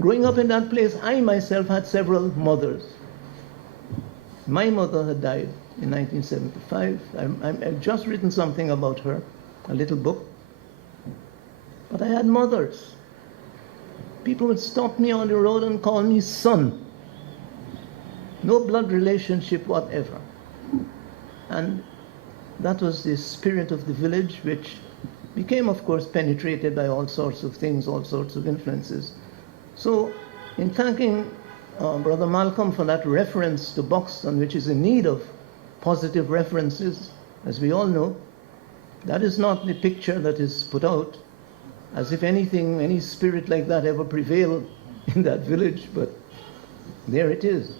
Growing up in that place, I myself had several mothers. My mother had died in 1975. I've just written something about her, a little book. But I had mothers. People would stop me on the road and call me son. No blood relationship whatever. And that was the spirit of the village, which became, of course, penetrated by all sorts of things, all sorts of influences. So, in thanking Brother Malcolm for that reference to Buxton, which is in need of positive references, as we all know, that is not the picture that is put out, as if anything, any spirit like that ever prevailed in that village, but there it is.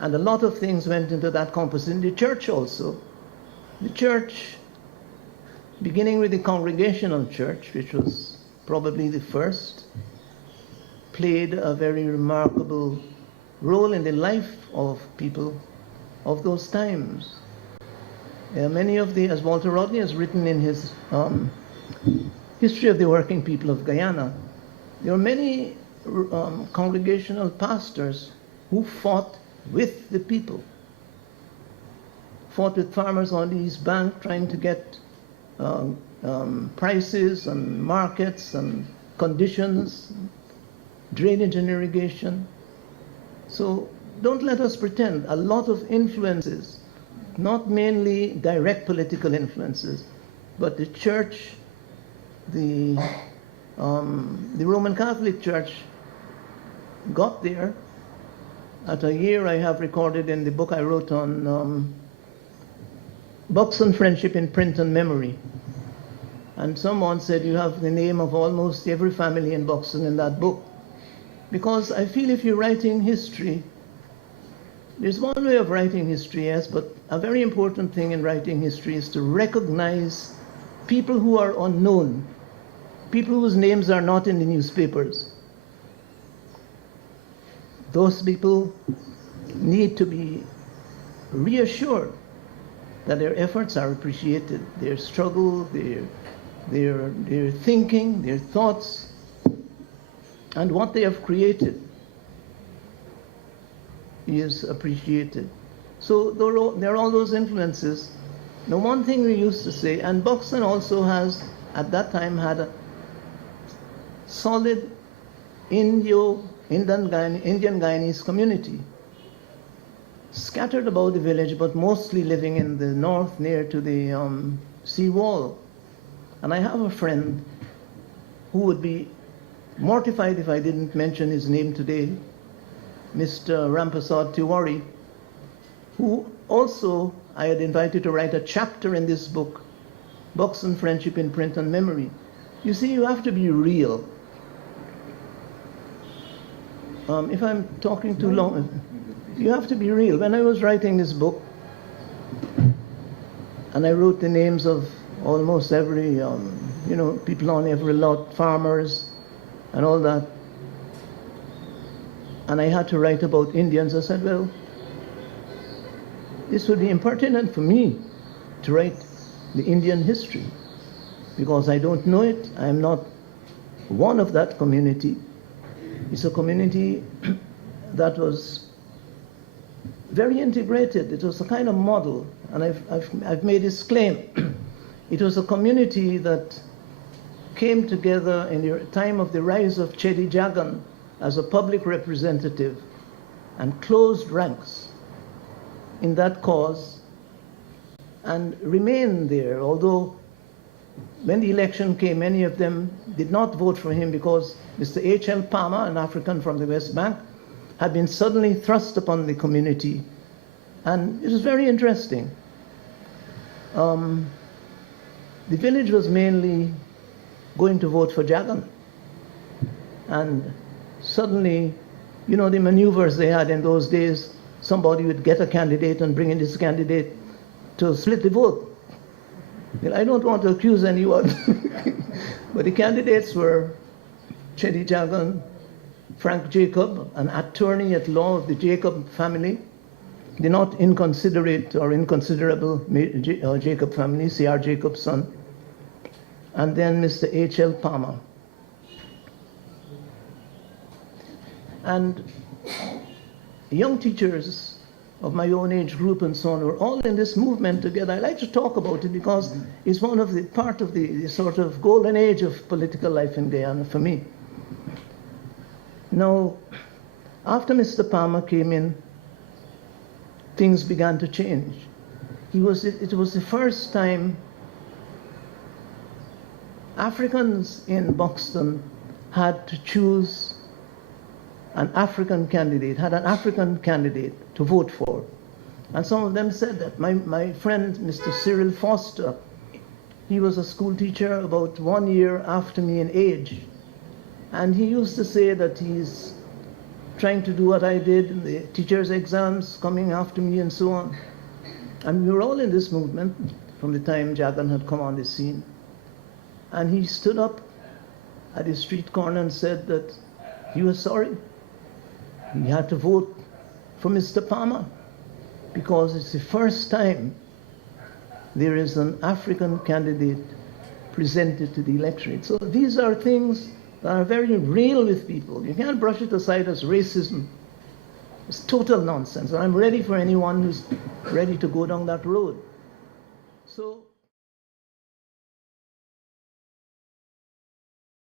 And a lot of things went into that composition. In the church also. The church, beginning with the Congregational Church, which was probably the first, played a very remarkable role in the life of people of those times. Many of the, as Walter Rodney has written in his History of the Working People of Guyana, there were many congregational pastors who fought with the people, fought with farmers on the East Bank, trying to get prices and markets and conditions, drainage and irrigation. So don't let us pretend. A lot of influences, not mainly direct political influences, but the church, the Roman Catholic Church got there at a year I have recorded in the book I wrote on Buxton Friendship in Print and Memory. And someone said, you have the name of almost every family in Buxton in that book. Because I feel if you're writing history, there's one way of writing history, yes, but a very important thing in writing history is to recognize people who are unknown, people whose names are not in the newspapers. Those people need to be reassured that their efforts are appreciated, their struggle, their thinking, their thoughts, and what they have created is appreciated. So there are all those influences. Now, one thing we used to say, and Buxton also has, at that time, had a solid Indian Guyanese community, scattered about the village, but mostly living in the north near to the sea wall. And I have a friend who would be mortified if I didn't mention his name today, Mr. Rampasad Tiwari, who also I had invited to write a chapter in this book, Buxton Friendship in Print and Memory. You see, you have to be real. If I'm talking too long, you have to be real. When I was writing this book, and I wrote the names of almost every, people on every lot, farmers, and all that, and I had to write about Indians, I said, well, this would be impertinent for me to write the Indian history, because I don't know it. I am not one of that community. It's a community that was very integrated. It was a kind of model, and I've made this claim. It was a community that came together in the time of the rise of Chedi Jagan as a public representative and closed ranks in that cause and remained there, although when the election came, many of them did not vote for him because Mr. H.L. Palmer, an African from the West Bank, had been suddenly thrust upon the community. And it was very interesting. The village was mainly going to vote for Jagan. And suddenly, the maneuvers they had in those days, somebody would get a candidate and bring in this candidate to split the vote. Well, I don't want to accuse anyone, but the candidates were Chedi Jagan, Frank Jacob, an attorney at law of the Jacob family, the not inconsiderate or inconsiderable Jacob family, C.R. Jacob's son, and then Mr. H.L. Palmer. And young teachers of my own age group and so on were all in this movement together. I like to talk about it because it's one of the part of the sort of golden age of political life in Guyana for me. Now, after Mr. Palmer came in, things began to change. It was the first time Africans in Buxton had to choose an African candidate, had an African candidate to vote for. And some of them said that. My friend, Mr. Cyril Foster, he was a school teacher about 1 year after me in age. And he used to say that he's trying to do what I did in the teacher's exams, coming after me and so on. And we were all in this movement from the time Jagan had come on the scene. And he stood up at the street corner and said that he was sorry. He had to vote for Mr. Palmer because it's the first time there is an African candidate presented to the electorate. So these are things that are very real with people. You can't brush it aside as racism. It's total nonsense. And I'm ready for anyone who's ready to go down that road. So